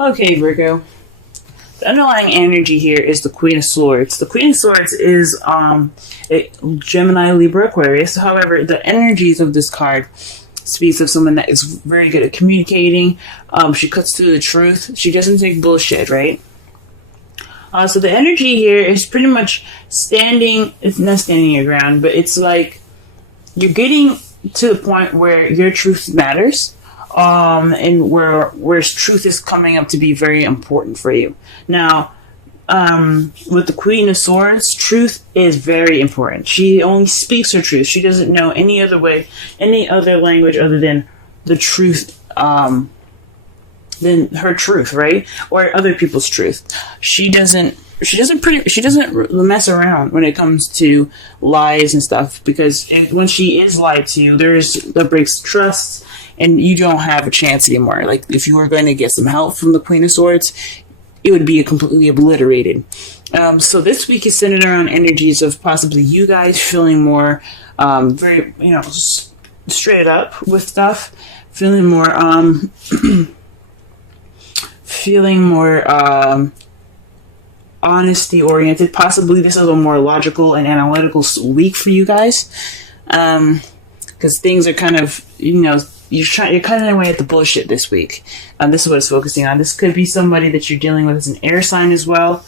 Okay, Virgo. The underlying energy here is the Queen of Swords. The Queen of Swords is a Gemini, Libra, Aquarius. However, the energies of this card speaks of someone that is very good at communicating. She cuts through the truth. She doesn't take bullshit, right? So the energy here is pretty much it's not standing your ground, but it's like you're getting to the point where your truth matters. And where truth is coming up to be very important for you. Now, with the Queen of Swords, truth is very important. She only speaks her truth. She doesn't know any other way, any other language other than the truth, than her truth, right? Or other people's truth. She doesn't mess around when it comes to lies and stuff, because when she is lied to, that breaks trust. And you don't have a chance anymore. Like, if you were going to get some help from the Queen of Swords, it would be completely obliterated. So this week is centered around energies of possibly you guys feeling more, very, straight up with stuff. Feeling more, honesty oriented. Possibly this is a more logical and analytical week for you guys. Because things are kind of, you're cutting away at the bullshit this week. This is what it's focusing on. This could be somebody that you're dealing with as an air sign as well.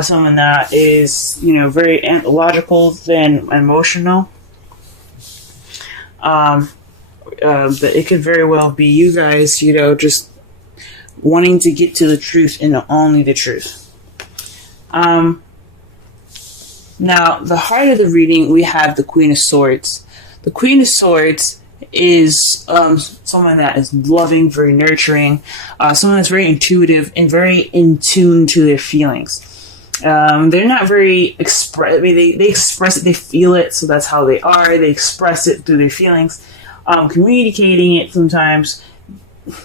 Someone that is, very logical than emotional. But it could very well be you guys, just wanting to get to the truth and only the truth. Now, the heart of the reading, we have the Queen of Swords. The Queen of Swords is someone that is loving, very nurturing, someone that's very intuitive and very in tune to their feelings. They're not very they express it, they feel it, so that's how they are. They express it through their feelings, communicating it sometimes.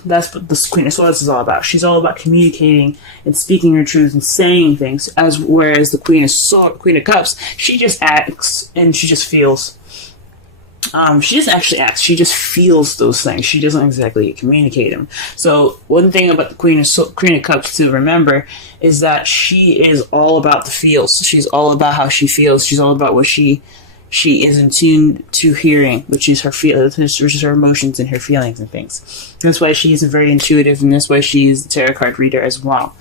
That's what the Queen of Swords is all about. She's all about communicating and speaking her truth and saying things. Whereas the Queen of Cups, she just acts and she just feels. She doesn't actually act. She just feels those things. She doesn't exactly communicate them. So one thing about the Queen of Cups to remember is that she is all about the feels. She's all about how she feels. She's all about what she is in tune to hearing, which is which is her emotions and her feelings and things. That's why she is very intuitive, and that's why she is the tarot card reader as well.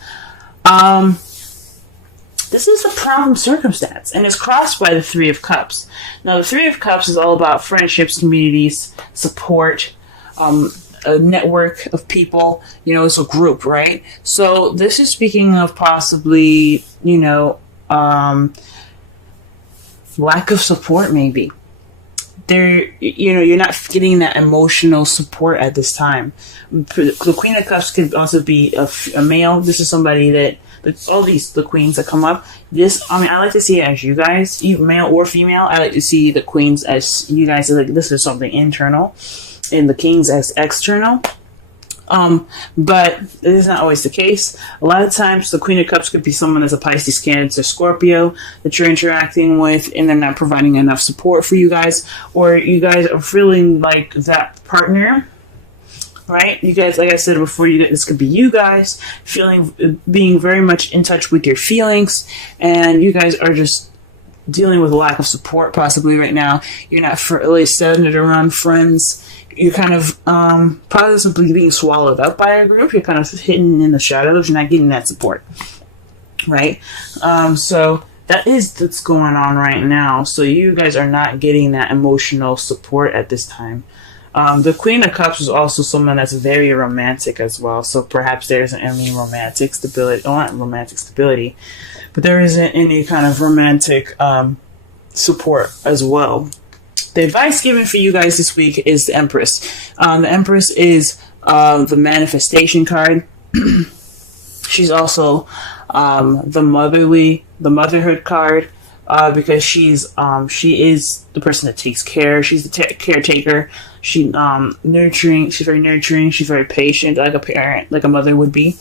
This is a problem circumstance, and it's crossed by the Three of Cups. Now, the Three of Cups is all about friendships, communities, support, a network of people. It's a group, right? So this is speaking of possibly, lack of support, maybe. You're not getting that emotional support at this time. The Queen of Cups could also be a male. This is somebody that all the queens that come up. I like to see it as you guys, male or female. I like to see the queens as you guys. Like, this is something internal, and the kings as external. But it is not always the case. A lot of times, the Queen of Cups could be someone that's a Pisces, Cancer, Scorpio that you're interacting with, and they're not providing enough support for you guys, or you guys are feeling like that partner. Right? You guys, like I said before, this could be you guys being very much in touch with your feelings, and you guys are just dealing with a lack of support possibly right now. You're not really centered around friends. You're kind of possibly being swallowed up by a group. You're kind of hidden in the shadows. You're not getting that support. Right? So that's going on right now. So you guys are not getting that emotional support at this time. The Queen of Cups is also someone that's very romantic as well. So perhaps there isn't any romantic stability. Well, not romantic stability, but there isn't any kind of romantic support as well. The advice given for you guys this week is the Empress. The Empress is the manifestation card. She's also the motherhood card. Because she is the person that takes care. She's the caretaker. She's nurturing. She's very nurturing. She's very patient, like a parent, like a mother would be.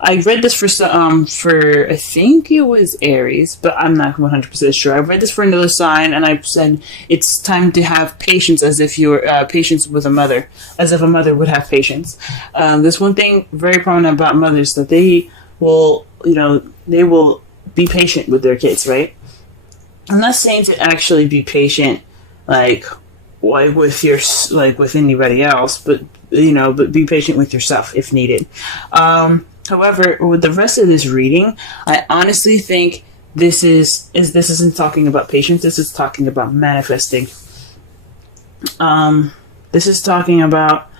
I read this for I think it was Aries, but I'm not 100% sure. I read this for another sign, and I said it's time to have patience, as if you're patience with a mother, as if a mother would have patience. There's one thing very prominent about mothers, that they will, they will be patient with their kids, right? I'm not saying to actually be patient, like with anybody else, but but be patient with yourself if needed. However, with the rest of this reading, I honestly think this isn't talking about patience. This is talking about manifesting. This is talking about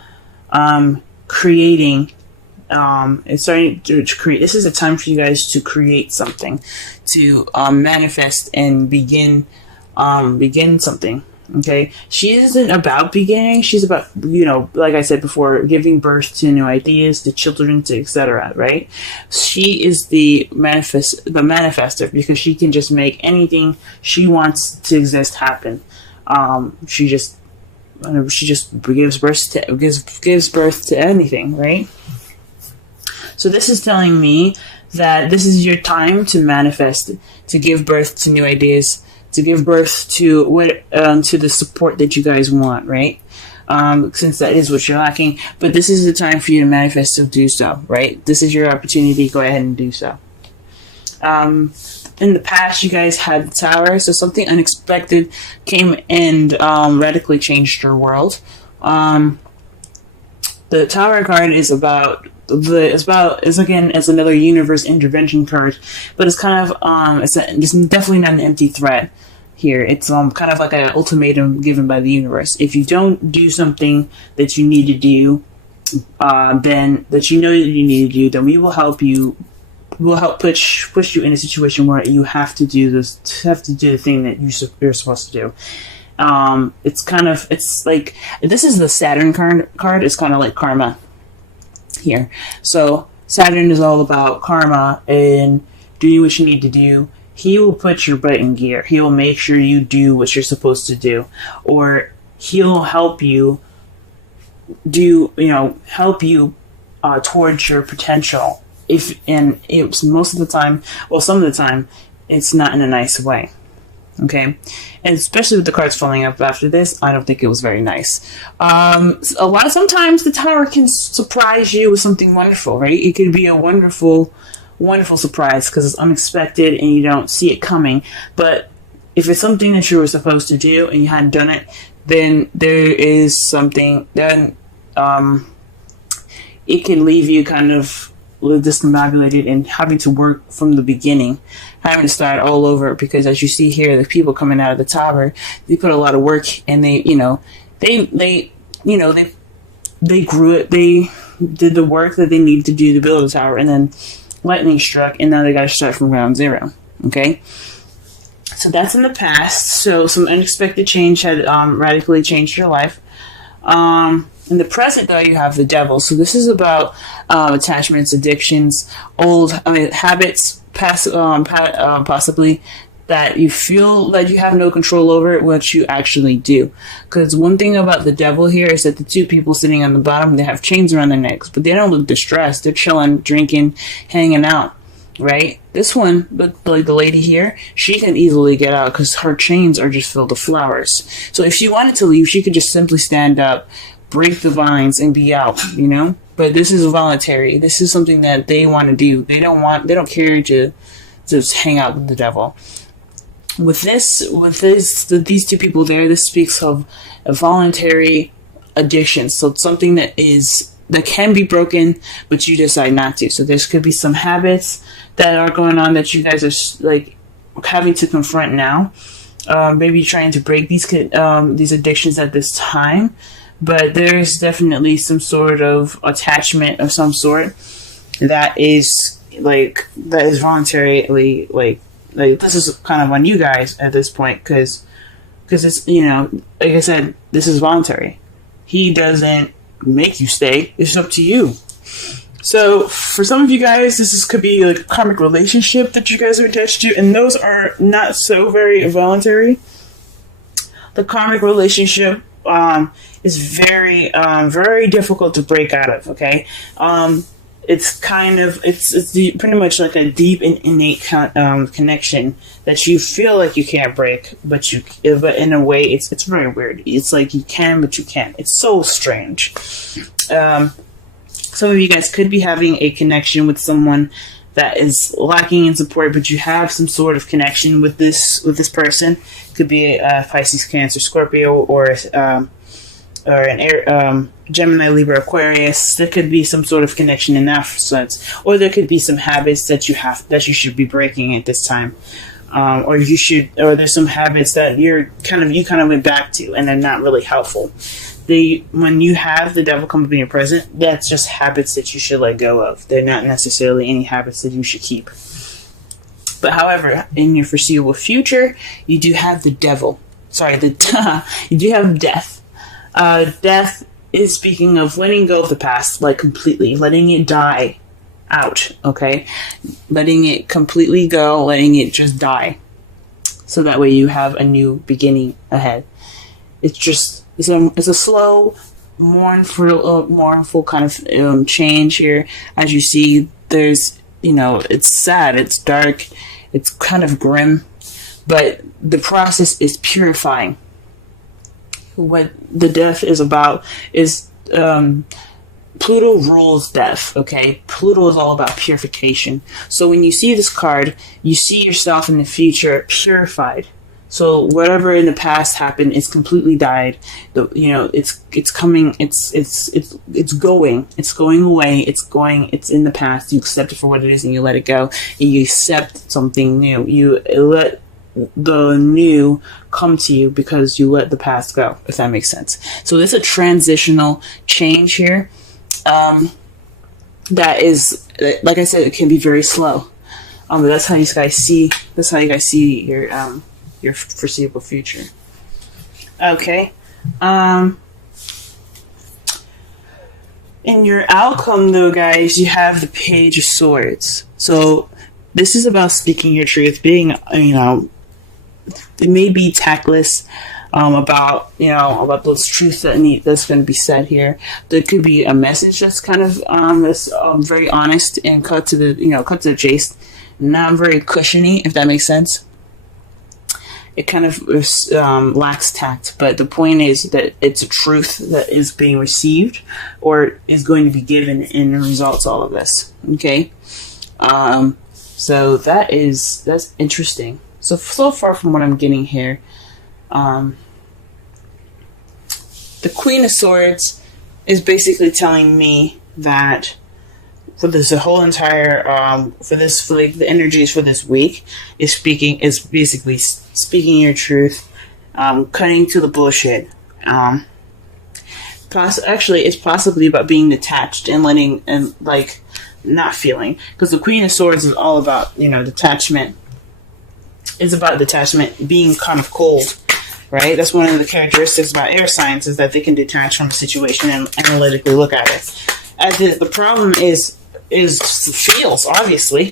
creating. It's starting to create. This is a time for you guys to create something, to manifest and begin something. Okay, she isn't about beginning. She's about, like I said before, giving birth to new ideas, to children, to etc. Right? She is the manifester, because she can just make anything she wants to exist happen. She just gives birth to anything, right? So this is telling me that this is your time to manifest, to give birth to new ideas, to give birth to to the support that you guys want, right? Since that is what you're lacking. But this is the time for you to manifest, to do so, right? This is your opportunity. Go ahead and do so. In the past, you guys had the Tower, so something unexpected came and radically changed your world. The Tower card is it's another universe intervention card, but it's kind of it's definitely not an empty threat here. It's kind of like an ultimatum given by the universe. If you don't do something that you need to do, then that you know that you need to do, then we will help you. We'll help push you in a situation where you have to do the thing that you're supposed to do. It's like, this is the Saturn card. It's kind of like karma here. So Saturn is all about karma and doing what you need to do. He will put your butt in gear. He will make sure you do what you're supposed to do, or he'll help you towards your potential. Most of the time, well, some of the time, it's not in a nice way. Okay, and especially with the cards falling up after this, I don't think it was very nice. Sometimes the Tower can surprise you with something wonderful, right? It could be a wonderful, wonderful surprise because it's unexpected and you don't see it coming. But if it's something that you were supposed to do and you hadn't done it, then there is something. Then it can leave you kind of discombobulated and having to work from the beginning, having to start all over, because as you see here, the people coming out of the Tower, they put a lot of work, and they grew it, they did the work that they needed to do to build a Tower, and then lightning struck, and now they got to start from ground zero. Okay, so that's in the past. So some unexpected change had radically changed your life. In the present, though, you have the Devil. So this is about attachments, addictions, habits, possibly that you feel that you have no control over what you actually do. Because one thing about the Devil here is that the two people sitting on the bottom, they have chains around their necks, but they don't look distressed. They're chilling, drinking, hanging out, right? This one, like the lady here, she can easily get out because her chains are just filled with flowers. So if she wanted to leave, she could just simply stand up, break the vines, and be out, But this is voluntary. This is something that they want to do. They don't care to just hang out with the Devil. With these two people there, this speaks of a voluntary addiction. So it's something that can be broken, but you decide not to. So there could be some habits that are going on that you guys are like having to confront now. Maybe trying to break these addictions at this time. But there's definitely some sort of attachment of some sort that is voluntarily like this is kind of on you guys at this point because it's like I said, this is voluntary. He doesn't make you stay. It's up to you. So for some of you guys, could be like a karmic relationship that you guys are attached to, and those are not so very voluntary. The karmic relationship is very, very difficult to break out of. Okay, it's kind of pretty much like a deep and innate connection that you feel like you can't break, but in a way it's very weird. It's like you can, but you can't. It's so strange. Some of you guys could be having a connection with someone that is lacking in support, but you have some sort of connection with this person. Could be a Pisces, Cancer, Scorpio, or an air, Gemini, Libra, Aquarius. There could be some sort of connection in that sense, or there could be some habits that you should be breaking at this time, or there's some habits that you kind of went back to, and they're not really helpful. When you have the devil come up in your present, that's just habits that you should let go of. They're not necessarily any habits that you should keep. But however, in your foreseeable future, you do have the devil. Sorry, you do have death. Death is speaking of letting go of the past, like completely, letting it die out, okay? Letting it completely go, letting it just die. So that way you have a new beginning ahead. It's a slow, mournful kind of change here. As you see, there's, it's sad, it's dark, it's kind of grim, but the process is purifying. What the death is about is Pluto rules death, okay? Pluto is all about purification. So when you see this card, you see yourself in the future purified. So whatever in the past happened is completely died. It's coming. It's going away. It's in the past. You accept it for what it is, and you let it go. And you accept something new. You let the new come to you because you let the past go. If that makes sense. So there's a transitional change here. That is, like I said, it can be very slow. But that's how you guys see. That's how you guys see your foreseeable future. Okay. In your outcome, though, guys, you have the Page of Swords. So this is about speaking your truth, being, it may be tactless about those truths that's going to be said here. There could be a message that's kind of that's very honest and cut to the chase, not very cushiony, if that makes sense. It kind of lacks tact, but the point is that it's a truth that is being received or is going to be given in results all of this. Okay, so that's interesting. So far from what I'm getting here, the Queen of Swords is basically telling me that for the energies for this week is basically speaking your truth, cutting to the bullshit. Actually, it's possibly about being detached and letting and not feeling, because the Queen of Swords is all about detachment. It's about detachment, being kind of cold, right? That's one of the characteristics about air signs, is that they can detach from a situation and analytically look at it. The problem is feels. Obviously,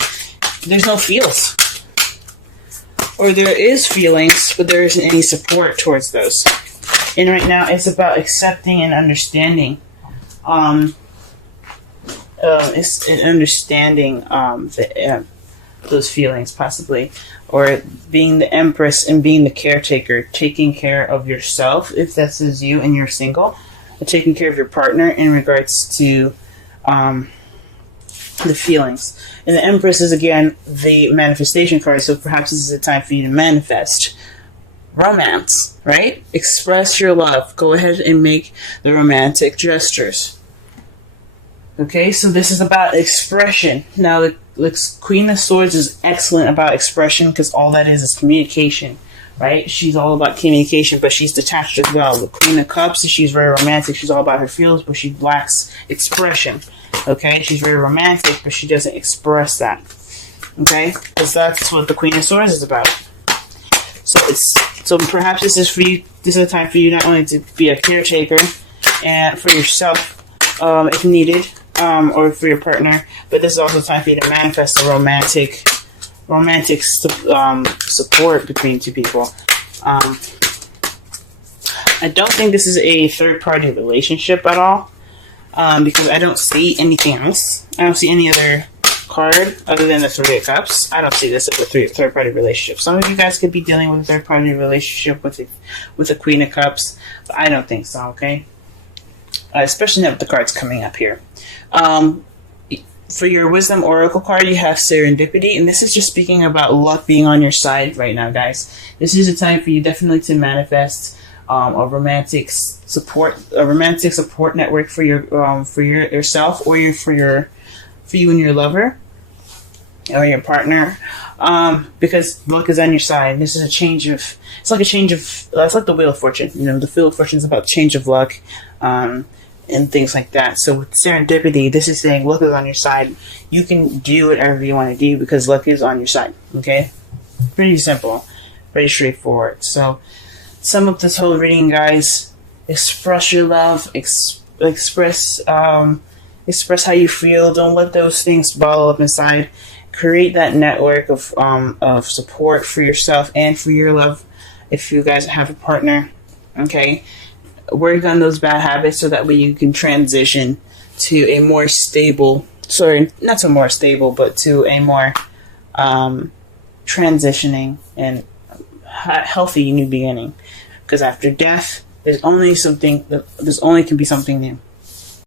there's no feels, or there is feelings, but there isn't any support towards those. And right now, it's about accepting and understanding. Those feelings, possibly, or being the Empress and being the caretaker, taking care of yourself if this is you and you're single, or taking care of your partner in regards to the feelings. And the Empress is again the manifestation card, so perhaps this is a time for you to manifest romance, right? Express your love. Go ahead and make the romantic gestures. Okay, so this is about expression. Now, the Queen of Swords is excellent about expression because all that is communication, right? She's all about communication, but she's detached as well. The Queen of Cups, she's very romantic. She's all about her feelings, but she lacks expression. Okay, she's very romantic, but she doesn't express that. Okay, because that's what the Queen of Swords is about. So perhaps this is for you. This is a time for you not only to be a caretaker and for yourself, if needed, or for your partner, but this is also a time for you to manifest a romantic support between two people. I don't think this is a third-party relationship at all. because I don't see anything else. I don't see any other card other than the Three of Cups. I don't see this as a third-party relationship. Some of you guys could be dealing with a third-party relationship with the Queen of Cups, but I don't think so, okay? Especially now with the cards coming up here. For your Wisdom Oracle card, you have Serendipity, and this is just speaking about luck being on your side right now, guys. This is a time for you definitely to manifest a romantic support network for yourself, or for you and your lover or your partner, because luck is on your side. This is it's like the Wheel of Fortune. You know, the Wheel of Fortune is about change of luck, and things like that. So with Serendipity, this is saying luck is on your side. You can do whatever you want to do because luck is on your side. Okay, pretty simple, pretty straightforward. So sum up this whole reading, guys. Express your love. Express how you feel. Don't let those things bottle up inside. Create that network of support for yourself and for your love if you guys have a partner. Okay, work on those bad habits so that way you can transition to a more stable, not to more stable, but to a more transitioning and healthy new beginning. Because after death, there's only can be something new.